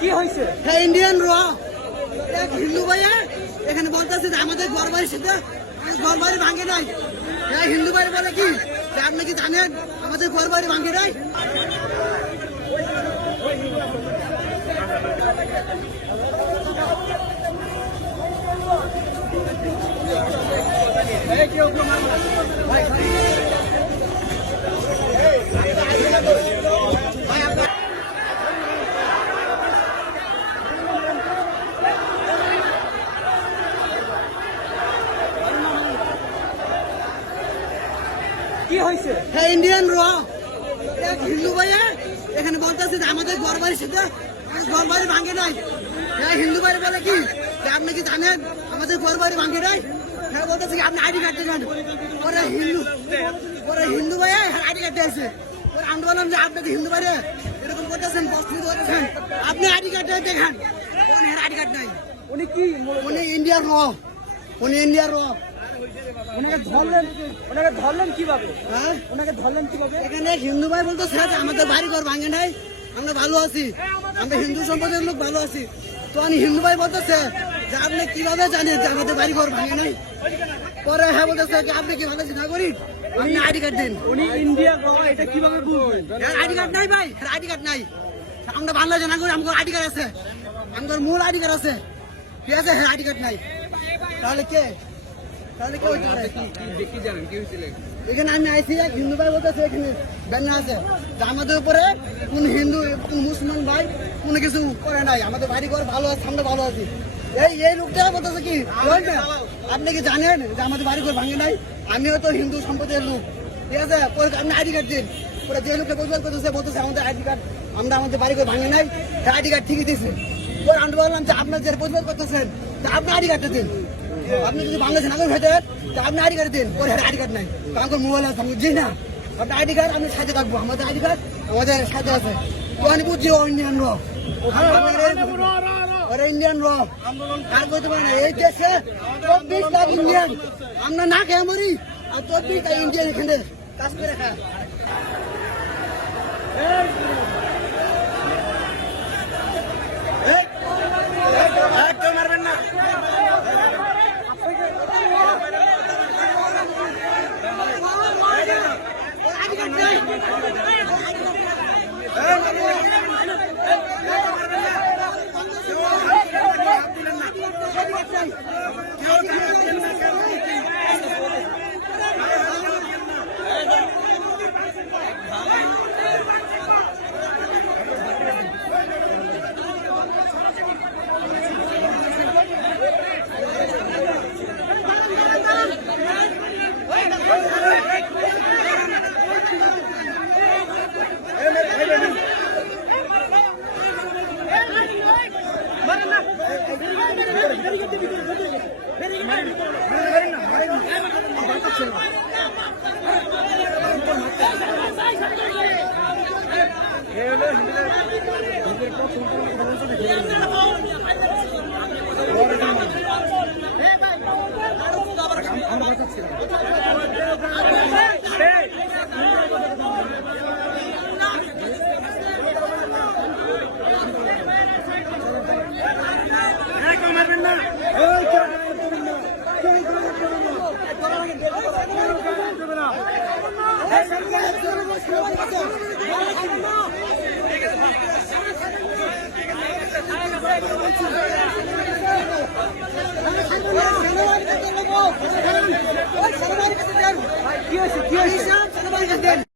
কি হয়েছে? হ্যাঁ, ইন্ডিয়ান র এক হিন্দু ভাইয়া এখানে বলতেছে যে আমাদের ঘর বাড়ির সাথে ঘর বাড়ি ভাঙে নাই। হ্যাঁ, হিন্দু ভাই বলে কি যে আপনি কি জানেন আমাদের ঘর বাড়ি ভাঙে নাই? কি হয়েছে? হ্যাঁ, ইন্ডিয়ান র এক হিন্দু ভাইয়া এখানে বলতেছে যে আমাদের ঘর বাড়ির সাথে ঘর বাড়ি ভাঙে নাই। হ্যাঁ, হিন্দু ভাই বলে কি যে আপনি কি জানেন আমাদের ঘর বাড়ি ভাঙে নাই? হ্যাঁ, বলতেছে কি আপনি আইডি কার্ড দেখান। ওরা হিন্দু ভাইয়া আইডি কার্ড দিয়েছে। আমি বললাম যে আপনি হিন্দু ভাইয়া এরকম করতেছেন, করতেছেন, আপনি আইডি কার্ড দেখান। আইডি কার্ড নাই। উনি ইন্ডিয়ার র, উনি ইন্ডিয়ার র। ওনাকে ধরলেন কিভাবে? হ্যাঁ, ওনাকে ধরলেন কিভাবে? এখানে হিন্দু ভাই বলতেছে যে আমাদের বাড়ি ঘর ভাঙে নাই, আমরা ভালো আছি, আমরা হিন্দু সম্প্রদায়ের লোক ভালো আছি। তো আমি হিন্দু ভাই বলতেছে যে আপনি কিভাবে জানেন যে আমাদের বাড়ি ঘর ভাঙে নাই? পরে হ্যাঁ বলতেছে কি আপনি কি বাংলাদেশি নাগরিক, আপনি আইডি কার্ড দিন। উনি ইন্ডিয়ান র, এটা কিভাবে বুঝবেন? আইডি কার্ড নাই ভাই, আইডি কার্ড নাই। আমরা বাংলাদেশি নাগরিক, আমার আইডি কার্ড আছে, আমার মূল আইডি কার্ড আছে, ঠিক আছে? হ্যাঁ, আইডি কার্ড নাই। তাহলে কে এখানে আমি আইসি, এক হিন্দু ভাই বলতেছে এখানে ব্যানার আছে যে আমাদের উপরে কোন হিন্দু কোন মুসলমান ভাই কোনো কিছু করে নাই, আমাদের বাড়ি ঘর ভালো আছে, আমরা ভালো আছি। এই লোকটা বলতেছে কি আপনি কি জানেন যে আমাদের বাড়ি ঘর ভাঙে নাই? আমিও তো হিন্দু সম্প্রদায়ের লোক, ঠিক আছে? আপনি আইডি কার্ড দিন। ওরা যে লোকটা প্রতিবাদ করতেছে বলতেছে আমাদের আইডি কার্ড, আমরা আমাদের বাড়ি ঘর ভাঙে নাই, আইডি কার্ড ঠিকই দিয়েছে। আমি বললাম যে আপনার যে প্রতিবাদ করতেছেন আপনি আইডি কার্ডটা দিন। আপনি যদি বাংলাদেশ নাগরিক হয়ে থাকেন তা আপনি আইডি কার্ড দিন। ওর আইডি কার্ড নাই, আমার মোবাইল আছে, আমি জি না আপনার আইডি কার্ড আমি সাথে রাখবো, আমাদের আইডি কার্ড আমাদের সাথে আছে। তো আমি বুঝছি ও ইন্ডিয়ান র, ওরা ইন্ডিয়ান র, আর বলতে পারে না। এই দেশে 24 লাখ ইন্ডিয়ান, আমরা না খেয়ে মরি, আর 24 লাখ ইন্ডিয়ান এখানে কাজ করে খায়। কি হয়েছে?